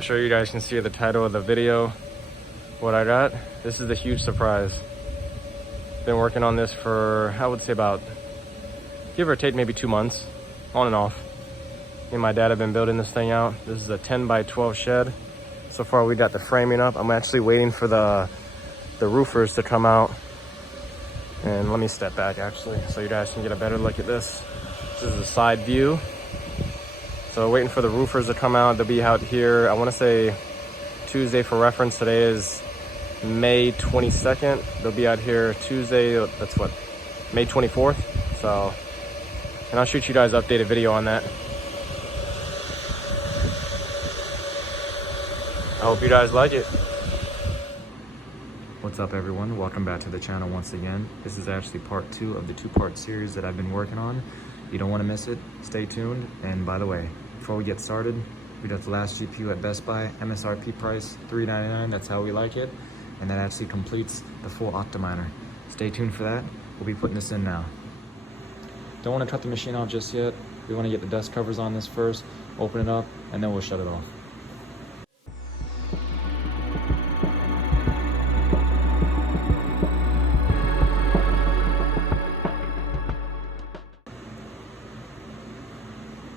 I'm sure you guys can see the title of the video, what I got. This is the huge surprise. Been working on this for, I would say about, give or take maybe 2 months, on and off. Me and my dad have been building this thing out. This is a 10 by 12 shed. So far we got the framing up. I'm actually waiting for the roofers to come out. And let me step back actually, so you guys can get a better look at this. This is the side view. So waiting for the roofers to come out. They'll be out here, I wanna say Tuesday for reference. Today is May 22nd. They'll be out here Tuesday, that's what, May 24th. So, and I'll shoot you guys an updated video on that. I hope you guys like it. What's up everyone? Welcome back to the channel once again. This is actually part 2 of the 2-part series that I've been working on. You don't want to miss it. Stay tuned. And by the way, before we get started, we got the last GPU at Best Buy, MSRP price $399. That's how we like it. And that actually completes the full Optiminer. Stay tuned for that. We'll be putting this in now. Don't want to cut the machine off just yet. We want to get the dust covers on this first, open it up, and then we'll shut it off.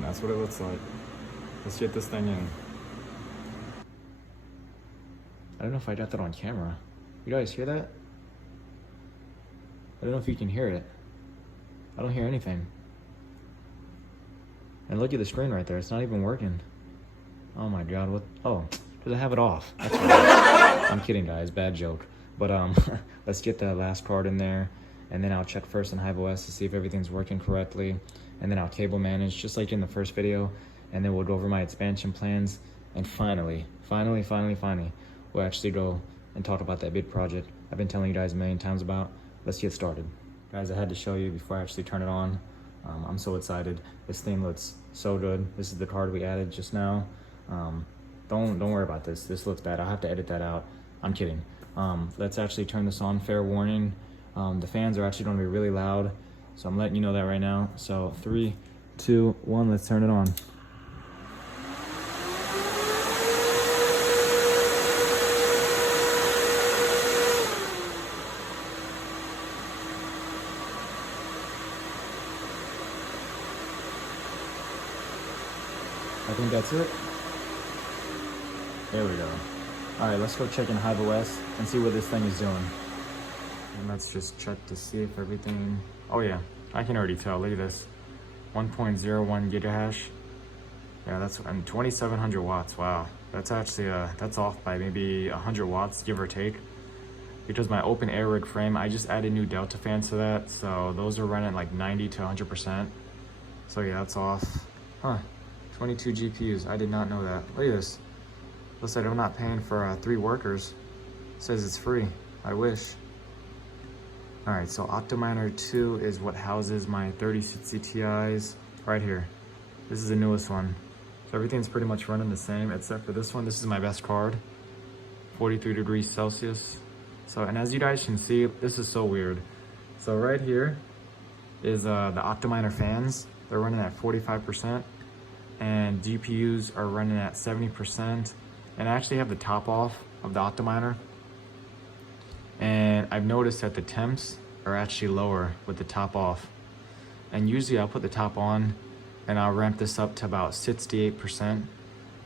That's what it looks like. Let's get this thing in. I don't know if I got that on camera. You guys hear that? I don't know if you can hear it. I don't hear anything. And look at the screen right there. It's not even working. Oh my God, what? Oh, because I have it off. That's right. I'm kidding guys, bad joke. But let's get the last card in there. And then I'll check first in HiveOS to see if everything's working correctly. And then I'll cable manage just like in the first video. And then we'll go over my expansion plans. And finally, we'll actually go and talk about that big project I've been telling you guys a million times about. Let's get started. Guys, I had to show you before I actually turn it on. I'm so excited. This thing looks so good. This is the card we added just now. Don't worry about this. This looks bad. I'll have to edit that out. I'm kidding. Let's actually turn this on. Fair warning. The fans are actually going to be really loud. So I'm letting you know that right now. So 3, 2, 1, let's turn it on. I think that's it. There we go. All right, let's go check in HiveOS and see what this thing is doing. And let's just check to see if everything, oh yeah, I can already tell, look at this. 1.01 gigahash. Yeah, that's, and 2700 watts, wow. That's actually, that's off by maybe 100 watts, give or take. Because my open air rig frame, I just added new Delta fans to that, so those are running like 90 to 100%. So yeah, that's off. Huh, 22 GPUs, I did not know that. Look at this. Looks like I'm not paying for 3 workers. It says it's free, I wish. All right, so Optiminer 2 is what houses my 3060 Ti's right here. This is the newest one. So everything's pretty much running the same except for this one. This is my best card, 43 degrees Celsius. So, and as you guys can see, this is so weird. So right here is the Optiminer fans. They're running at 45%. And GPUs are running at 70%. And I actually have the top off of the Optiminer. And I've noticed that the temps are actually lower with the top off. And usually I'll put the top on and I'll ramp this up to about 68%. And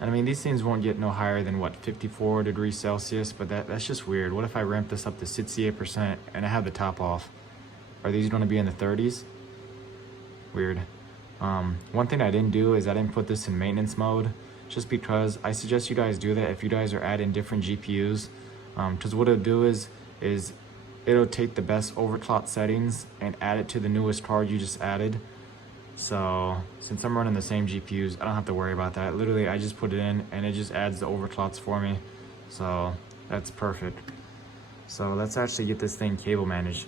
I mean, these things won't get no higher than what, 54 degrees Celsius, but that's just weird. What if I ramp this up to 68% and I have the top off? Are these gonna be in the 30s? Weird. One thing I didn't do is I didn't put this in maintenance mode, just because I suggest you guys do that if you guys are adding different GPUs. Because what it'll do is it'll take the best overclock settings and add it to the newest card you just added. So since I'm running the same GPUs, I don't have to worry about that. Literally, I just put it in and it just adds the overclocks for me. So that's perfect. So let's actually get this thing cable managed.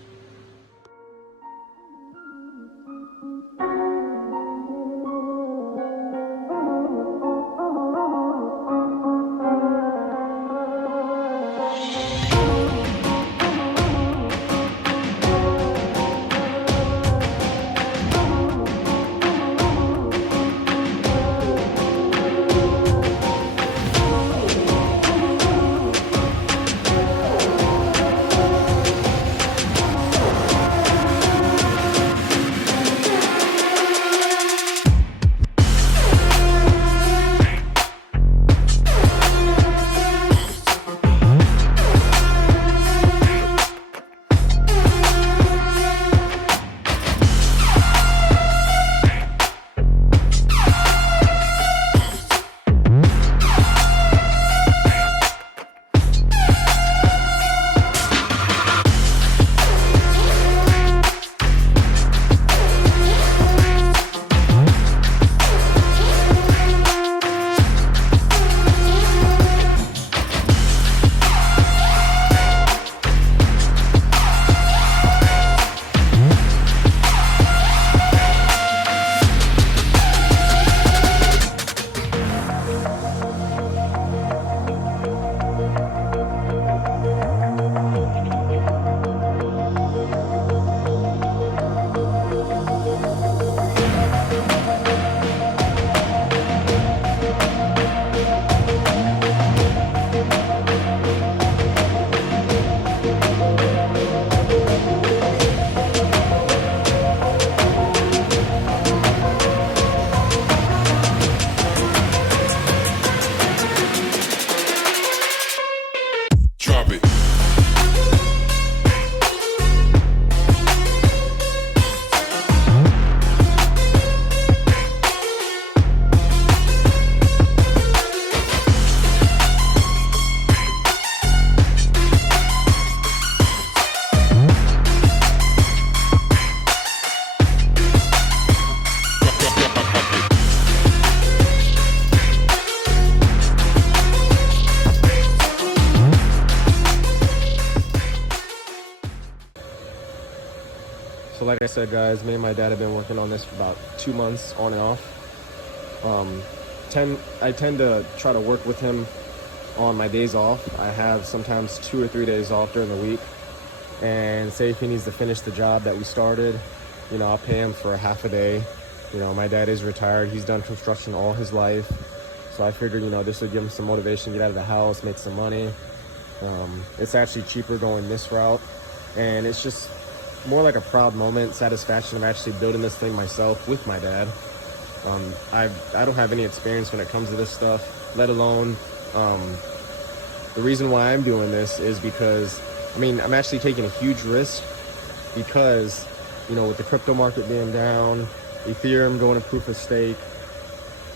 like I said, guys, me and my dad have been working on this for about 2 months on and off. I tend to try to work with him on my days off. I have sometimes 2 or 3 days off during the week. And say if he needs to finish the job that we started, you know, I'll pay him for a half a day. You know, my dad is retired. He's done construction all his life. So I figured, you know, this would give him some motivation to get out of the house, make some money. It's actually cheaper going this route. And it's just more like a proud moment, satisfaction of actually building this thing myself with my dad. I don't have any experience when it comes to this stuff, let alone the reason why I'm doing this is because, I mean, I'm actually taking a huge risk because, you know, with the crypto market being down, Ethereum going to proof of stake,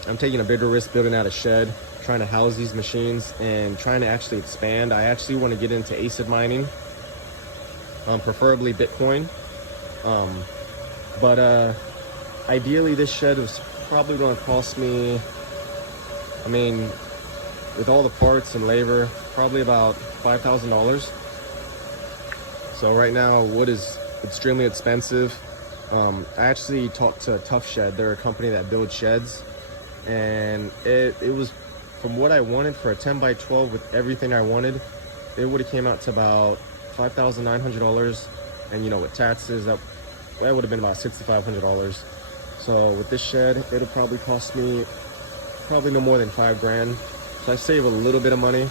I'm taking a bigger risk building out a shed, trying to house these machines and trying to actually expand. I actually want to get into ASIC mining, preferably Bitcoin. But ideally this shed was probably going to cost me, I mean, with all the parts and labor, probably about $5,000. So right now wood is extremely expensive. I actually talked to Tough Shed. They're a company that builds sheds, and it was, from what I wanted for a 10 by 12 with everything I wanted, it would have came out to about $5,900, and you know, with taxes that would have been about $6,500. So with this shed, it'll probably cost me probably no more than $5,000. So I save a little bit of money.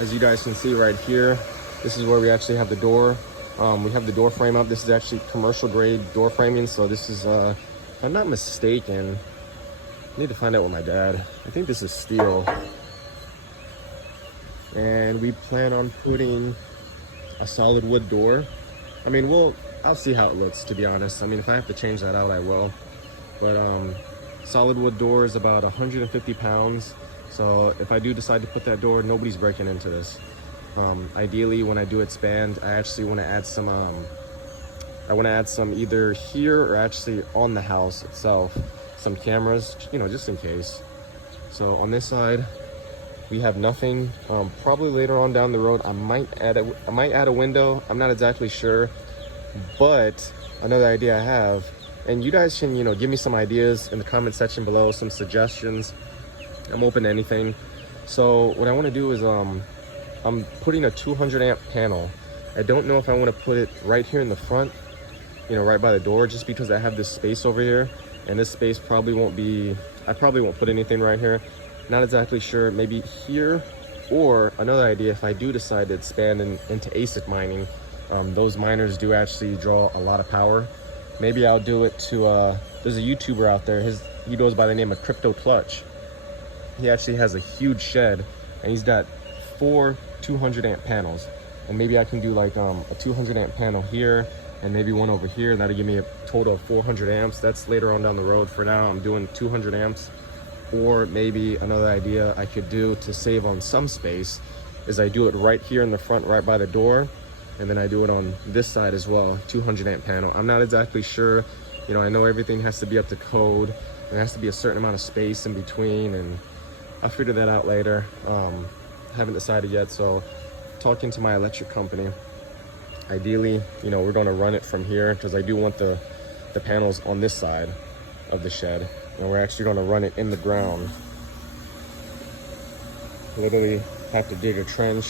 As you guys can see right here, this is where we actually have the door. We have the door frame up. This is actually commercial grade door framing. So this is, if I'm not mistaken, I need to find out with my dad. I think this is steel. And we plan on putting a solid wood door. I mean, I'll see how it looks, to be honest. I mean, if I have to change that out, I will. But solid wood door is about 150 pounds. So if I do decide to put that door, nobody's breaking into this. Ideally, when I do expand, I actually want to add some, either here or actually on the house itself, some cameras, you know, just in case. So on this side, we have nothing. Probably later on down the road, I might add a window. I'm not exactly sure, but another idea I have, and you guys can, you know, give me some ideas in the comment section below, some suggestions. I'm open to anything. So what I want to do is I'm putting a 200 amp panel. I don't know if I want to put it right here in the front, you know, right by the door, just because I have this space over here, and this space probably won't be, I probably won't put anything right here. Not exactly sure, maybe here, or another idea, if I do decide to expand into ASIC mining, those miners do actually draw a lot of power. Maybe I'll do it to, there's a YouTuber out there, he goes by the name of Crypto Clutch. He actually has a huge shed, and he's got 4 200 amp panels, and maybe I can do like a 200 amp panel here and maybe one over here, and that'll give me a total of 400 amps. That's later on down the road. For now, I'm doing 200 amps. Or maybe another idea I could do to save on some space is I do it right here in the front, right by the door, and then I do it on this side as well, 200 amp panel. I'm not exactly sure, you know, I know everything has to be up to code, and there has to be a certain amount of space in between, and I'll figure that out later. Haven't decided yet, so talking to my electric company. Ideally, you know, we're going to run it from here because I do want the panels on this side of the shed, and we're actually going to run it in the ground. Literally have to dig a trench.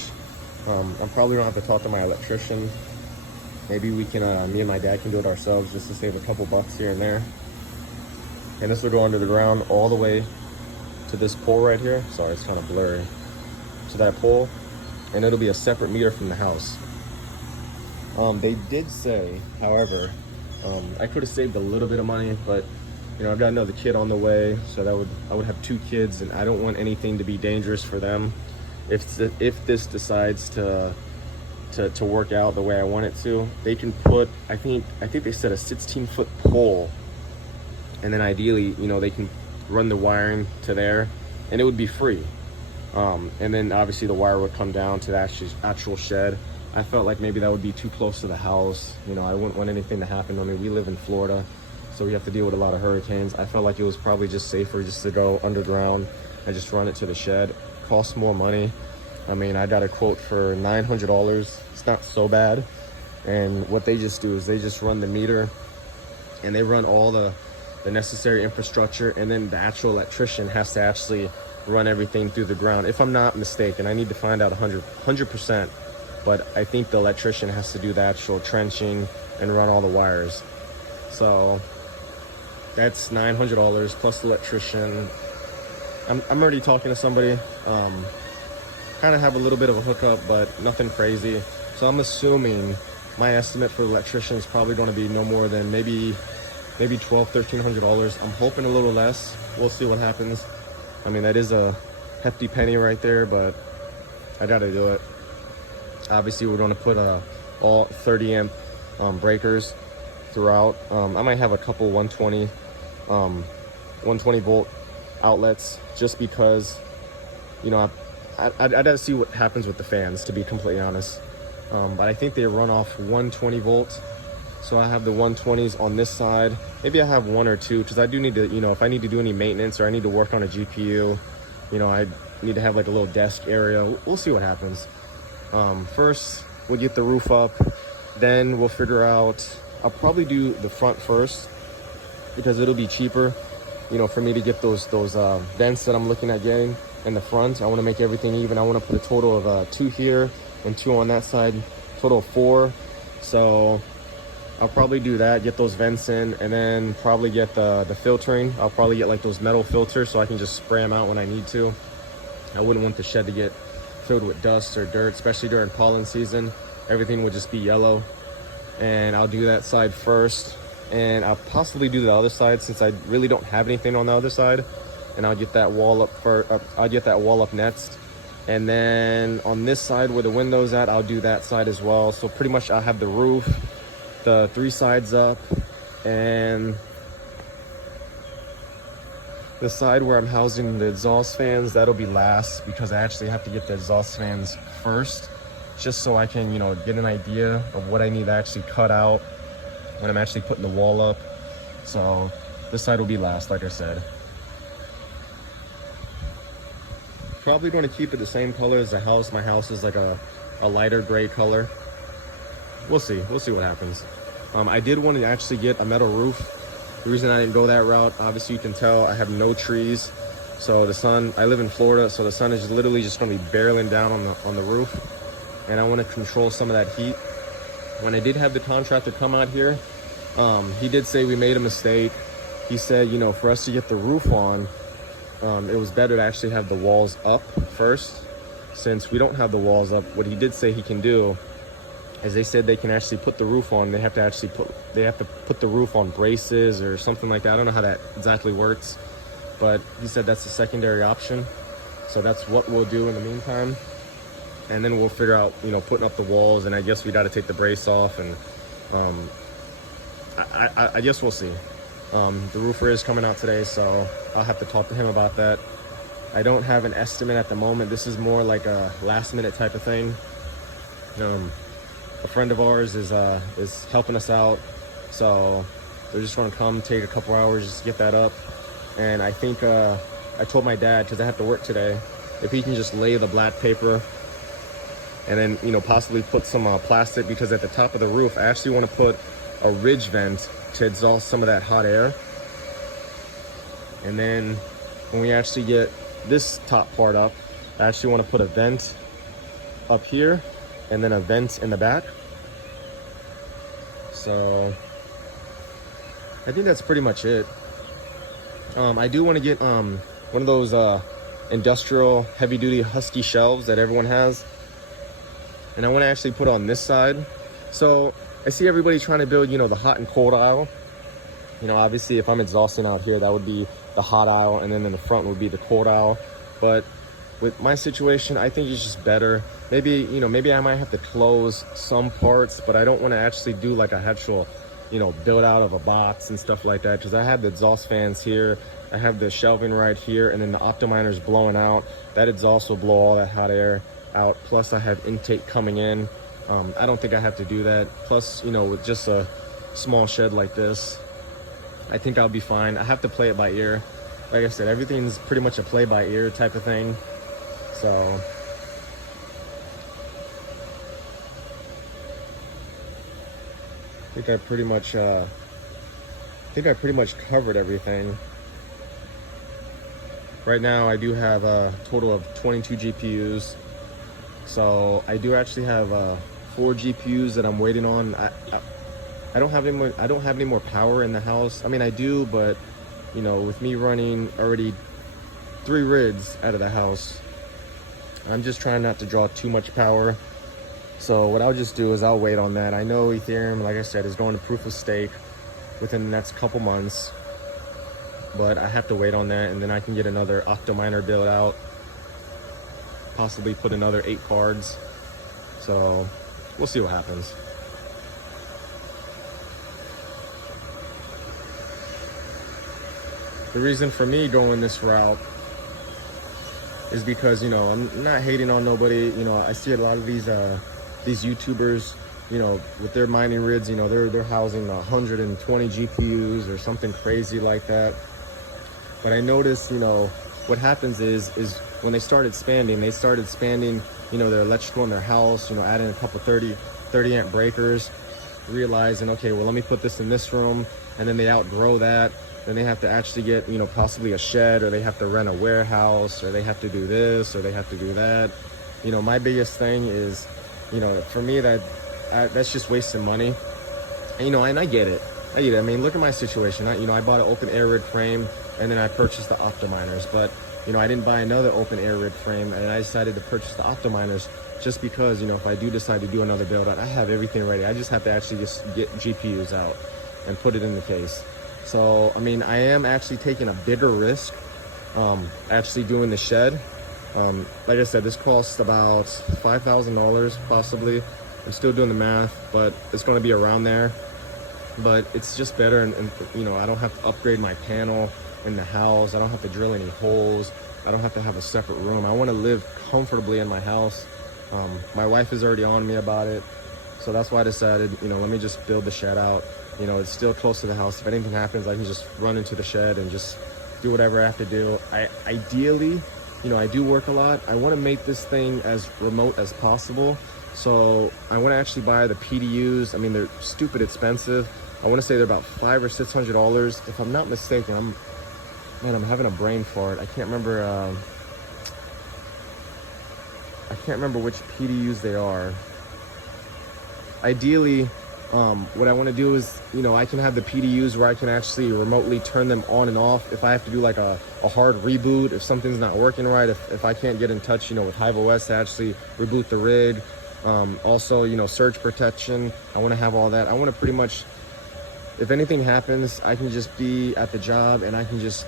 I'm probably going to have to talk to my electrician. Maybe we can, me and my dad can do it ourselves just to save a couple bucks here and there. And this will go under the ground all the way to this pole right here. Sorry, it's kind of blurry. To that pole, and it'll be a separate meter from the house. They did say, however, I could have saved a little bit of money, but you know, I've got another kid on the way, so I would have 2 kids, and I don't want anything to be dangerous for them. If this decides to work out the way I want it to, they can put, I think they said a 16-foot pole, and then ideally, you know, they can run the wiring to there, and it would be free. And then obviously the wire would come down to the actual shed. I felt like maybe that would be too close to the house. You know, I wouldn't want anything to happen. I mean, we live in Florida, so we have to deal with a lot of hurricanes. I felt like it was probably just safer just to go underground and just run it to the shed. Costs more money. I mean, I got a quote for $900. It's not so bad. And what they just do is they just run the meter, and they run all the necessary infrastructure, and then the actual electrician has to actually run everything through the ground. If I'm not mistaken, I need to find out 100%, but I think the electrician has to do the actual trenching and run all the wires. So that's $900 plus the electrician. I'm already talking to somebody. Kind of have a little bit of a hookup, but nothing crazy. So I'm assuming my estimate for the electrician is probably going to be no more than maybe $1,200–1,300. I'm hoping a little less. We'll see what happens. I mean, that is a hefty penny right there, but I got to do it. Obviously, we're going to put all 30 amp breakers throughout. I might have a couple 120 volt outlets, just because, you know, I gotta see what happens with the fans, to be completely honest. But I think they run off 120 volts. So I have the 120s on this side. Maybe I have one or two, because I do need to, you know, if I need to do any maintenance or I need to work on a GPU, you know, I need to have like a little desk area. We'll see what happens. First, we'll get the roof up. Then we'll figure out, I'll probably do the front first, because it'll be cheaper, you know, for me to get those vents that I'm looking at getting in the front. I want to make everything even. I want to put a total of 2 here and 2 on that side, total of 4. So I'll probably do that, get those vents in, and then probably get the filtering. I'll probably get like those metal filters so I can just spray them out when I need to. I wouldn't want the shed to get filled with dust or dirt, especially during pollen season. Everything would just be yellow. And I'll do that side first, and I'll possibly do the other side, since I really don't have anything on the other side. And I'll get that wall up I'll get that wall up next. And then on this side where the window's at, I'll do that side as well. So pretty much I'll have the roof, the 3 sides up, and the side where I'm housing the exhaust fans, that'll be last, because I actually have to get the exhaust fans first, just so I can, you know, get an idea of what I need to actually cut out when I'm actually putting the wall up. So this side will be last, like I said. Probably going to keep it the same color as the house. My house is like a lighter gray color. We'll see what happens. I did want to actually get a metal roof. The reason I didn't go that route, obviously you can tell I have no trees. So the sun, I live in Florida, so the sun is literally just going to be barreling down on the roof. And I want to control some of that heat. When I did have the contractor come out here, he did say we made a mistake. He said, you know, for us to get the roof on, it was better to actually have the walls up first. Since we don't have the walls up, what he did say he can do is, they said they can actually put the roof on. They have to put the roof on braces or something like that. I don't know how that exactly works, but he said that's a secondary option. So that's what we'll do in the meantime. And then we'll figure out, you know, putting up the walls, and I guess we got to take the brace off, and I guess we'll see. The roofer is coming out today, so I'll have to talk to him about that. I don't have an estimate at the moment. This is more like a last minute type of thing. A friend of ours is helping us out, so they're just going to come take a couple hours just to get that up. And I think I told my dad, because I have to work today, if he can just lay the black paper and then, you know, possibly put some plastic, because at the top of the roof I actually want to put a ridge vent to exhaust some of that hot air. And then when we actually get this top part up, I actually want to put a vent up here and then a vent in the back. So I think that's pretty much it. I do want to get one of those industrial heavy duty Husky shelves that everyone has, and I want to actually put on this side. So I see everybody trying to build, you know, the hot and cold aisle. You know, obviously if I'm exhausting out here, that would be the hot aisle, and then in the front would be the cold aisle. But with my situation, I think it's just better. Maybe, you know, maybe I might have to close some parts, but I don't want to actually do like a actual, you know, build out of a box and stuff like that, because I have the exhaust fans here, I have the shelving right here, and then the optiminer's blowing out. That exhaust will blow all that hot air out. Plus I have intake coming in. I don't think I have to do that. Plus, you know, with just a small shed like this, I think I'll be fine. I have to play it by ear. Like I said, everything's pretty much a play by ear type of thing. So think I pretty much covered everything. Right now I do have a total of 22 GPUs. So I do actually have 4 GPUs that I'm waiting on. I don't have any more power in the house. I mean, I do, but you know, with me running already 3 rigs out of the house, I'm just trying not to draw too much power. So what I'll just do is I'll wait on that. I know Ethereum, like I said, is going to proof of stake within the next couple months, but I have to wait on that, and then I can get another Octominer build out, possibly put another 8 cards. So we'll see what happens. The reason for me going this route is because, you know, I'm not hating on nobody. You know, I see a lot of these YouTubers, you know, with their mining rigs, you know, they're housing 120 GPUs or something crazy like that. But I noticed, you know, what happens is when they started expanding, you know, their electrical in their house, you know, adding a couple 30 amp breakers, realizing, okay, well, let me put this in this room, and then they outgrow that. Then they have to actually get, you know, possibly a shed, or they have to rent a warehouse, or they have to do this, or they have to do that. You know, my biggest thing is, you know, for me, that's just wasting money. And, you know, and I get it. I mean, look at my situation. I bought an open air rig frame, and then I purchased the Optominers. But, you know, I didn't buy another open air rig frame, and I decided to purchase the Optominers just because, you know, if I do decide to do another build out, I have everything ready. I just have to actually just get GPUs out and put it in the case. So, I mean, I am actually taking a bigger risk, actually doing the shed. Like I said, this costs about $5,000 possibly. I'm still doing the math, but it's going to be around there. But it's just better, and you know, I don't have to upgrade my panel in the house. I don't have to drill any holes. I don't have to have a separate room. I want to live comfortably in my house. My wife is already on me about it, so that's why I decided, you know, let me just build the shed out. You know, it's still close to the house. If anything happens, I can just run into the shed and just do whatever I have to do. Ideally, you know, I do work a lot. I want to make this thing as remote as possible. So I want to actually buy the PDUs. I mean, they're stupid expensive. I want to say they're about $500 or $600. If I'm not mistaken, I'm having a brain fart. I can't remember which PDUs they are. Ideally, what I want to do is, you know, I can have the PDUs where I can actually remotely turn them on and off if I have to do like a hard reboot, if something's not working right, if I can't get in touch, you know, with HiveOS to actually reboot the rig. Also, you know, surge protection. I want to have all that. I want to pretty much, if anything happens, I can just be at the job and I can just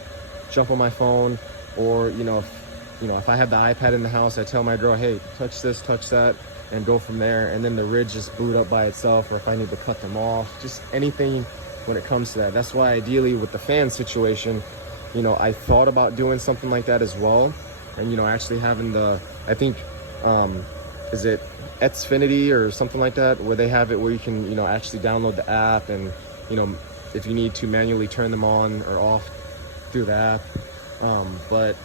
jump on my phone, or, you know, if I have the iPad in the house, I tell my girl, hey, touch this, touch that, and go from there. And then the rig just boot up by itself, or if I need to cut them off, just anything when it comes to that. That's why ideally with the fan situation, you know, I thought about doing something like that as well. And, you know, actually having I think, is it Xfinity or something like that, where they have it where you can, you know, actually download the app, and, you know, if you need to manually turn them on or off through the app. But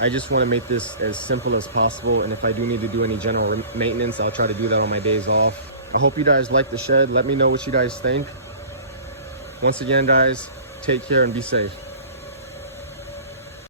I just want to make this as simple as possible, and if I do need to do any general maintenance, I'll try to do that on my days off. I hope you guys like the shed. Let me know what you guys think. Once again, guys, take care and be safe.